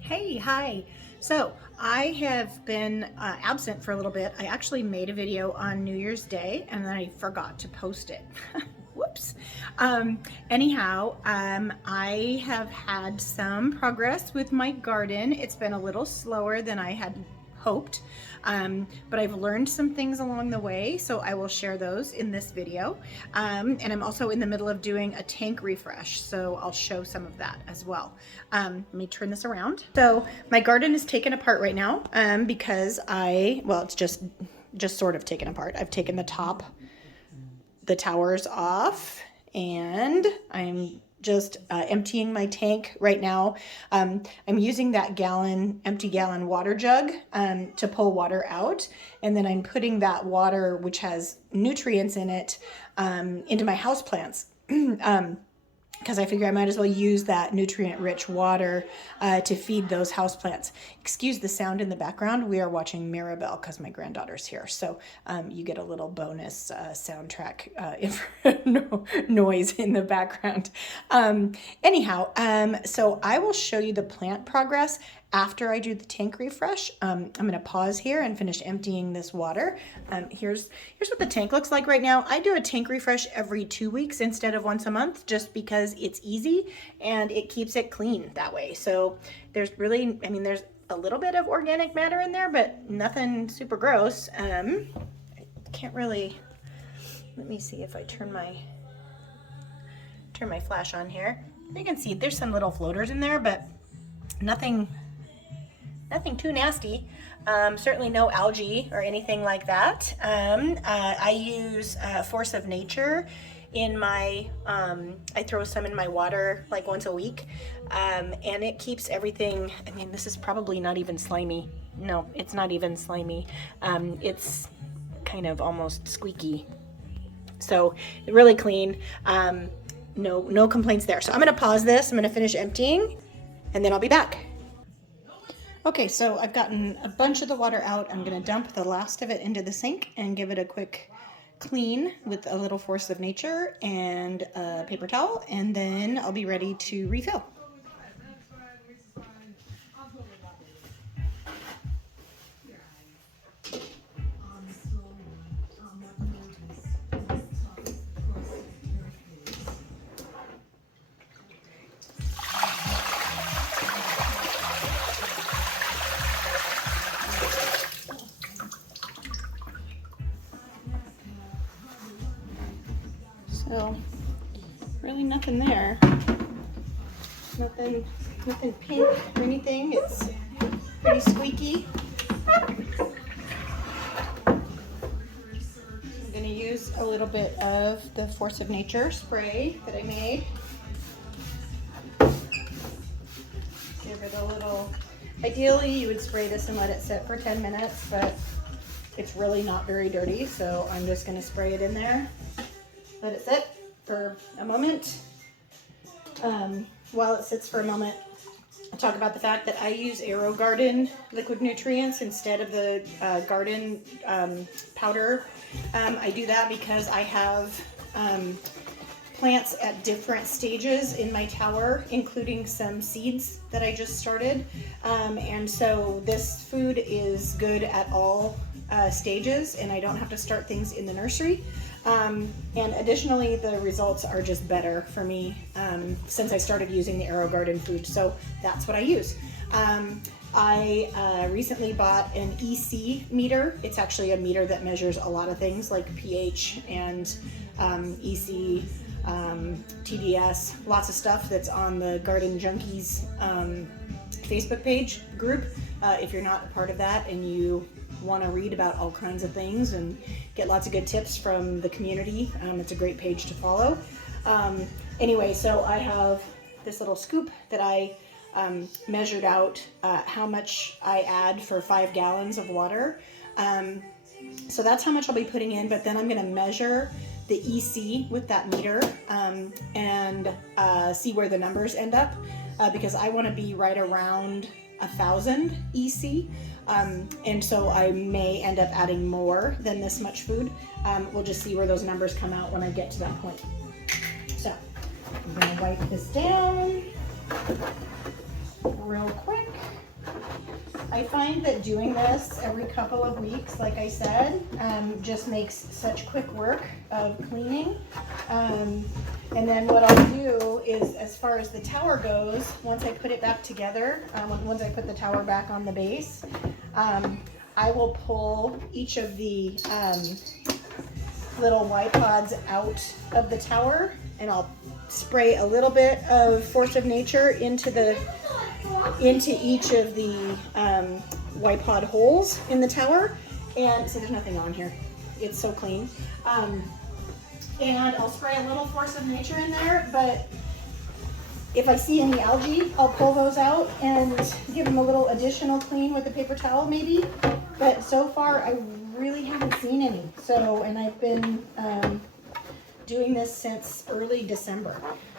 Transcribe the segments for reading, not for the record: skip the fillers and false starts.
Hey, hi. So I have been absent for a little bit. I actually made a video on New Year's Day and then I forgot to post it. Whoops. Anyhow, I have had some progress with my garden. It's been a little slower than I had hoped, but I've learned some things along the way, so I will share those in this video. And I'm also in the middle of doing a tank refresh, so I'll show some of that as well. Let me turn this around. So my garden is taken apart right now because well, it's just sort of taken apart. I've taken the towers off, and I'm just emptying my tank right now. I'm using that empty gallon water jug to pull water out, and then I'm putting that water, which has nutrients in it, into my houseplants. Because I figure I might as well use that nutrient-rich water to feed those houseplants. Excuse the sound in the background. We are watching Mirabelle because my granddaughter's here. So you get a little bonus soundtrack noise in the background. Anyhow, so I will show you the plant progress after I do the tank refresh. I'm gonna pause here and finish emptying this water. Here's what the tank looks like right now. I do a tank refresh every 2 weeks instead of once a month, just because it's easy and it keeps it clean that way. So there's really, there's a little bit of organic matter in there, but nothing super gross. I can't really, let me see if I turn my flash on here. You can see there's some little floaters in there, but nothing too nasty. Certainly no algae or anything like that. I use Force of Nature in my, I throw some in my water like once a week, and it keeps everything, this is probably not even slimy. No, it's not even slimy. It's kind of almost squeaky. So really clean. No complaints there. So I'm gonna pause this, I'm gonna finish emptying, and then I'll be back. Okay, so I've gotten a bunch of the water out. I'm gonna dump the last of it into the sink and give it a quick clean with a little Force of Nature and a paper towel, and then I'll be ready to refill. So really nothing there, nothing pink or anything. It's pretty squeaky. I'm gonna use a little bit of the Force of Nature spray that I made. Give it a little, ideally you would spray this and let it sit for 10 minutes, but it's really not very dirty, so I'm just gonna spray it in there. Let it sit for a moment. While it sits for a moment, I'll talk about the fact that I use Aerogarden Liquid Nutrients instead of the Gardyn powder. I do that because I have plants at different stages in my tower, including some seeds that I just started. And so this food is good at all stages, and I don't have to start things in the nursery. And additionally, the results are just better for me since I started using the Aerogarden food. So that's what I use. I recently bought an EC meter. It's actually a meter that measures a lot of things like pH and EC, TDS, lots of stuff that's on the Garden Junkies Facebook page group. If you're not a part of that and you want to read about all kinds of things and get lots of good tips from the community, it's a great page to follow. Anyway, so I have this little scoop that I measured out how much I add for 5 gallons of water. So that's how much I'll be putting in, but then I'm going to measure the EC with that meter and see where the numbers end up because I want to be right around 1,000 EC. And so I may end up adding more than this much food. We'll just see where those numbers come out when I get to that point. So I'm going gonna wipe this down real quick. I find that doing this every couple of weeks, like I said, just makes such quick work of cleaning. And then what I'll do is, as far as the tower goes, once I put it back together, once I put the tower back on the base, I will pull each of the little Y pods out of the tower, and I'll spray a little bit of Force of Nature into each of the Y pod holes in the tower. And so there's nothing on here. It's so clean. And I'll spray a little Force of Nature in there, but if I see any algae, I'll pull those out and give them a little additional clean with a paper towel maybe. But so far, I really haven't seen any. So, and I've been doing this since early December.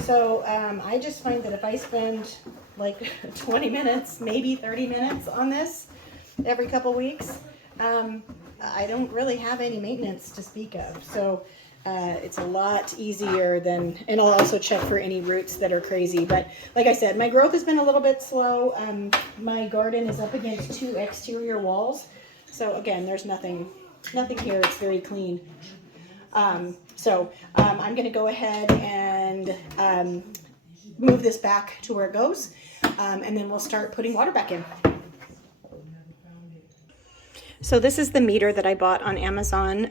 So I just find that if I spend like 20 minutes, maybe 30 minutes on this every couple weeks, I don't really have any maintenance to speak of. So it's a lot easier than, and I'll also check for any roots that are crazy. But like I said, my growth has been a little bit slow. My garden is up against 2 exterior walls. So again, there's nothing here. It's very clean. I'm going to go ahead and move this back to where it goes. And then we'll start putting water back in. So this is the meter that I bought on Amazon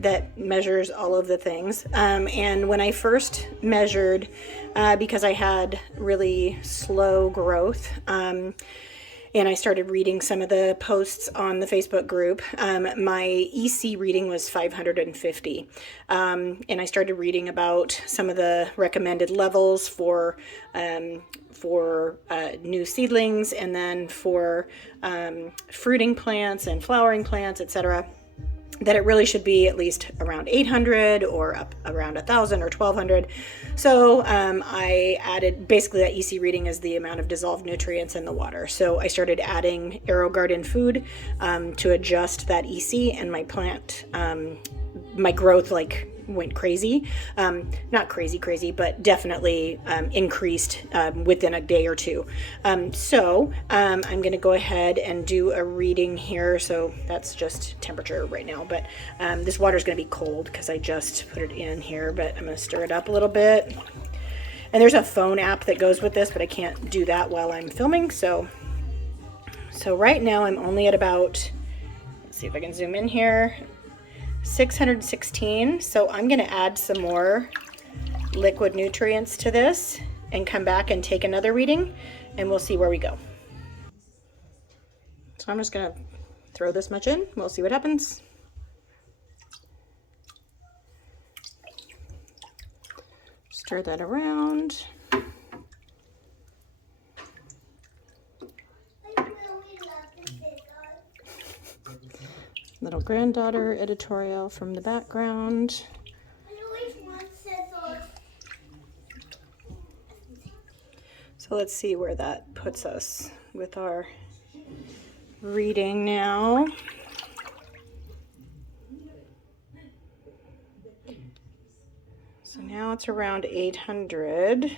that measures all of the things. And when I first measured, because I had really slow growth, and I started reading some of the posts on the Facebook group, my EC reading was 550. And I started reading about some of the recommended levels for new seedlings, and then for fruiting plants and flowering plants, etc., that it really should be at least around 800 or up around 1,000 or 1,200. So I added, basically that EC reading is the amount of dissolved nutrients in the water. So I started adding Aerogarden food to adjust that EC, and my plant, my growth went crazy. Not crazy, but definitely increased within a day or two. So I'm going to go ahead and do a reading here. So that's just temperature right now, but this water is going to be cold because I just put it in here, but I'm going to stir it up a little bit. And there's a phone app that goes with this, but I can't do that while I'm filming. So right now I'm only at about, let's see if I can zoom in here, 616. So I'm going to add some more liquid nutrients to this and come back and take another reading, and we'll see where we go. So I'm just going to throw this much in. We'll see what happens. Stir that around. Little granddaughter editorial from the background. So let's see where that puts us with our reading now. So now it's around 800.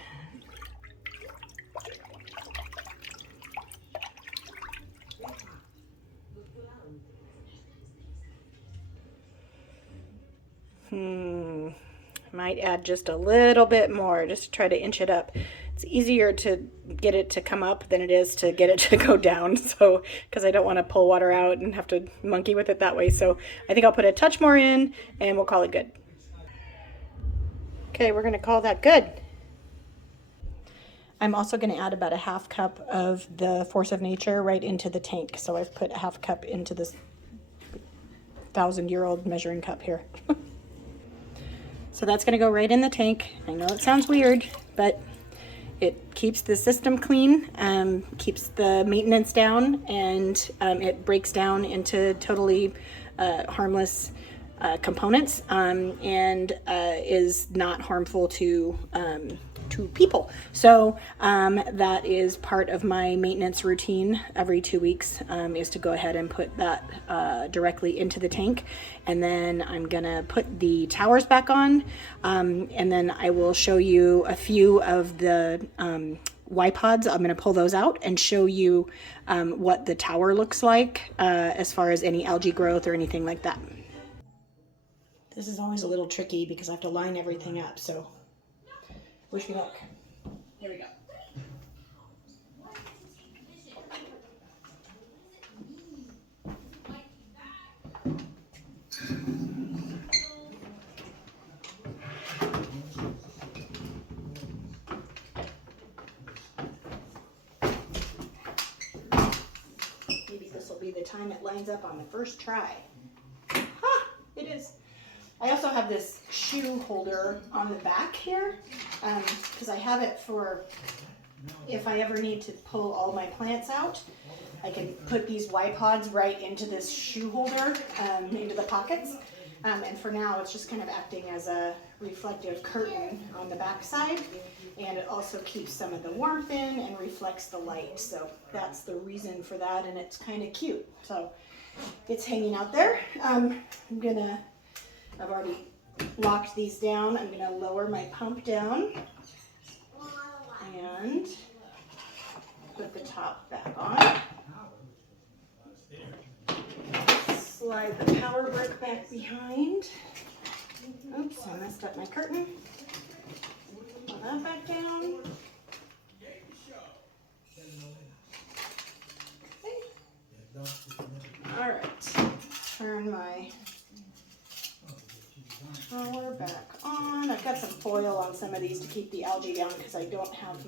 Might add just a little bit more just to try to inch it up. It's easier to get it to come up than it is to get it to go down. So, because I don't want to pull water out and have to monkey with it that way. So I think I'll put a touch more in and we'll call it good. Okay, we're going to call that good. I'm also going to add about a half cup of the Force of Nature right into the tank. So I've put a half cup into this 1,000-year-old measuring cup here. So that's going to go right in the tank. I know it sounds weird, but it keeps the system clean, keeps the maintenance down, and it breaks down into totally harmless components, and is not harmful to people. So that is part of my maintenance routine every 2 weeks, is to go ahead and put that directly into the tank. And then I'm gonna put the towers back on, and then I will show you a few of the Y pods. I'm going to pull those out and show you what the tower looks like as far as any algae growth or anything like that. This is always a little tricky because I have to line everything up, so wish me luck. Here we go. Maybe this will be the time it lines up on the first try. Ha! It is. I also have this shoe holder on the back here, because I have it for if I ever need to pull all my plants out. I can put these Y pods right into this shoe holder, into the pockets. And for now, it's just kind of acting as a reflective curtain on the back side. And it also keeps some of the warmth in and reflects the light. So that's the reason for that, and it's kind of cute. So it's hanging out there. I've already locked these down. I'm gonna lower my pump down and put the top back on. Slide the power brick back behind. Oops, I messed up my curtain. Pull that back down. Okay. All right, turn my power back on. I've got some foil on some of these to keep the algae down because I don't have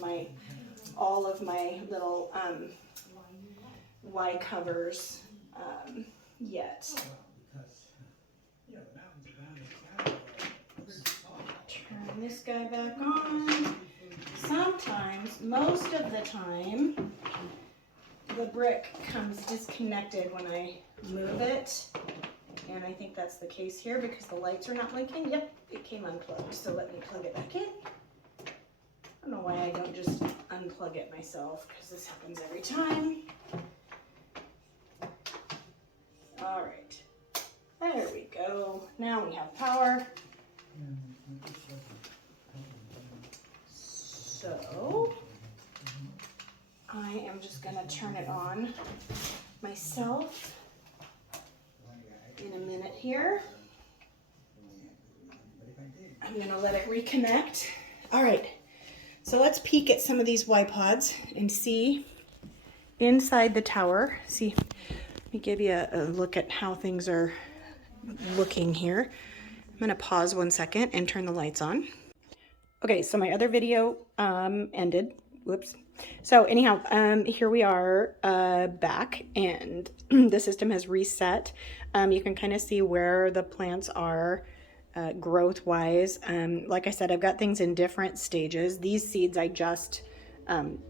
all of my little Y covers yet. Turn this guy back on. Sometimes, most of the time, the brick comes disconnected when I move it. And I think that's the case here because the lights are not blinking. Yep, it came unplugged. So let me plug it back in. I don't know why I don't just unplug it myself because this happens every time. All right, there we go. Now we have power. So I am just gonna turn it on myself in a minute here. I'm gonna let it reconnect. All right, so let's peek at some of these Y pods and see inside the tower. See, let me give you a look at how things are looking here. I'm gonna pause 1 second and turn the lights on. Okay, so my other video ended. Whoops. So anyhow, here we are back, and the system has reset. You can kind of see where the plants are growth-wise. Like I said, I've got things in different stages. These seeds I just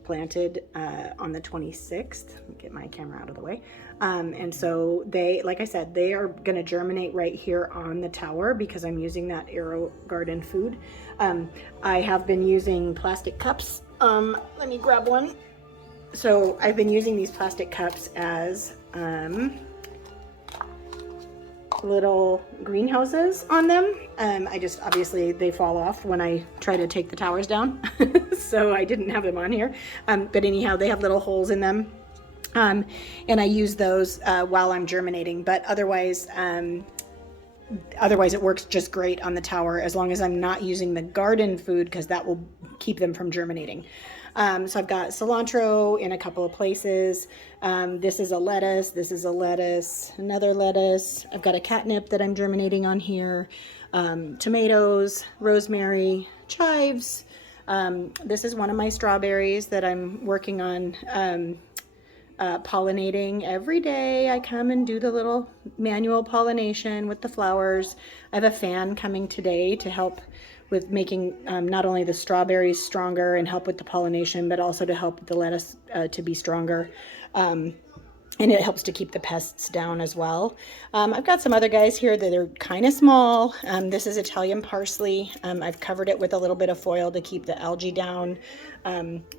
planted on the 26th. Let me get my camera out of the way. And so they, like I said, they are going to germinate right here on the tower because I'm using that Aerogarden food. I have been using plastic cups. Let me grab one. So I've been using these plastic cups as little greenhouses on them. I just, obviously they fall off when I try to take the towers down. So I didn't have them on here. But anyhow, they have little holes in them. And I use those while I'm germinating, but otherwise it works just great on the tower as long as I'm not using the garden food, because that will keep them from germinating. So I've got cilantro in a couple of places. This is a lettuce, this is a lettuce, another lettuce. I've got a catnip that I'm germinating on here. Tomatoes, rosemary, chives. This is one of my strawberries that I'm working on pollinating every day. I come and do the little manual pollination with the flowers. I have a fan coming today to help with making not only the strawberries stronger and help with the pollination, but also to help with the lettuce to be stronger. and it helps to keep the pests down as well. I've got some other guys here that are kind of small. This is Italian parsley. I've covered it with a little bit of foil to keep the algae down.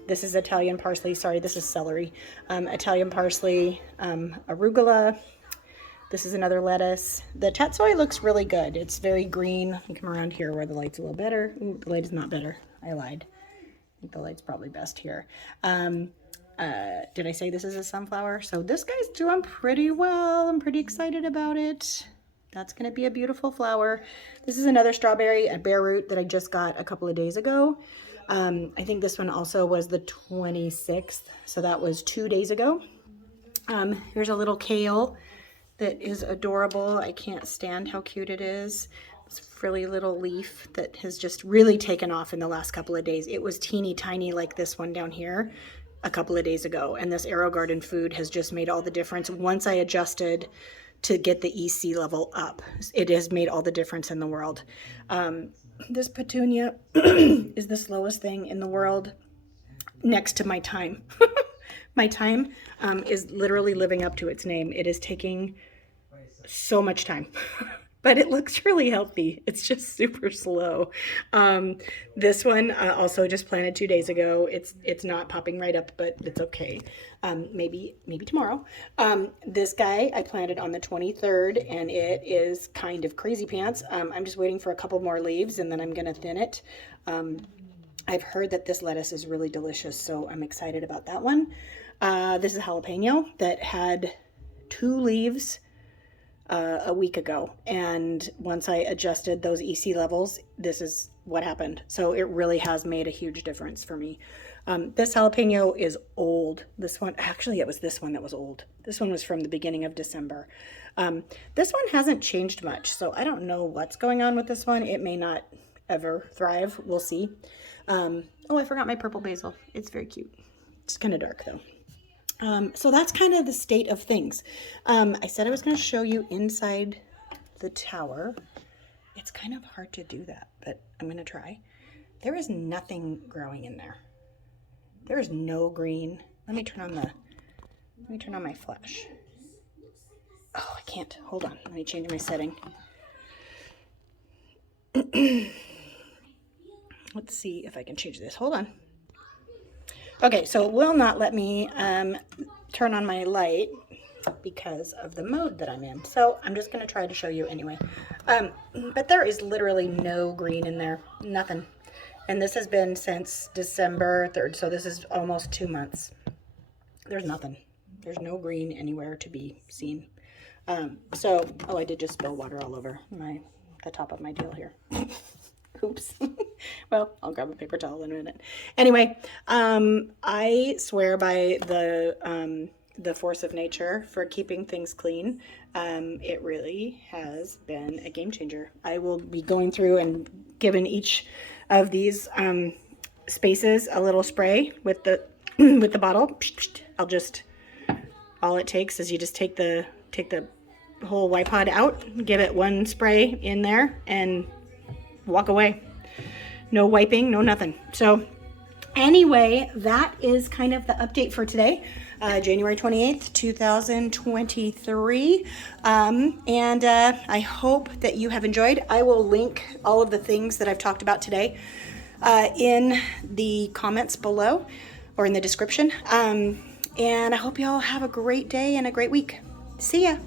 This is Italian parsley. Sorry, this is celery. Italian parsley, arugula. This is another lettuce. The tatsoi looks really good. It's very green. Let me come around here where the light's a little better. Ooh, the light is not better. I lied. I think the light's probably best here. Did I say this is a sunflower? So this guy's doing pretty well. I'm pretty excited about it. That's going to be a beautiful flower. This is another strawberry, a bare root that I just got a couple of days ago. I think this one also was the 26th. So that was 2 days ago. Here's a little kale that is adorable. I can't stand how cute it is. It's a frilly little leaf that has just really taken off in the last couple of days. It was teeny tiny like this one down here a couple of days ago, and this Aerogarden food has just made all the difference. Once I adjusted to get the EC level up, it has made all the difference in the world. This petunia is the slowest thing in the world next to my thyme. My thyme is literally living up to its name. It is taking so much time. But it looks really healthy. It's just super slow. This one also just planted 2 days ago. It's not popping right up, but it's okay. Maybe tomorrow. This guy I planted on the 23rd, and it is kind of crazy pants. I'm just waiting for a couple more leaves, and then I'm gonna thin it. I've heard that this lettuce is really delicious, so I'm excited about that one. This is a jalapeno that had 2 leaves a week ago, and once I adjusted those EC levels, this is what happened. So it really has made a huge difference for me. This jalapeno is old. This one, actually it was this one that was old. This one was from the beginning of December. This one hasn't changed much, so I don't know what's going on with this one. It may not ever thrive. We'll see. Oh, I forgot my purple basil. It's very cute. It's kind of dark though. So that's kind of the state of things. I said I was going to show you inside the tower. It's kind of hard to do that, but I'm going to try. There is nothing growing in there. There is no green. Let me turn on my flash. Oh, I can't. Hold on. Let me change my setting. Let's see if I can change this. Hold on. Okay, so it will not let me turn on my light because of the mode that I'm in. So I'm just going to try to show you anyway. But there is literally no green in there. Nothing. And this has been since December 3rd. So this is almost 2 months. There's nothing. There's no green anywhere to be seen. Oh, I did just spill water all over the top of my deal here. Oops. Well, I'll grab a paper towel in a minute. Anyway, I swear by the force of nature for keeping things clean. It really has been a game changer. I will be going through and giving each of these spaces a little spray with the with the bottle. All it takes is you just take the whole wipe pod out, give it one spray in there, and walk away. No wiping, no nothing. So anyway, that is kind of the update for today, January 28th, 2023. And I hope that you have enjoyed. I will link all of the things that I've talked about today in the comments below or in the description. And I hope you all have a great day and a great week. See ya.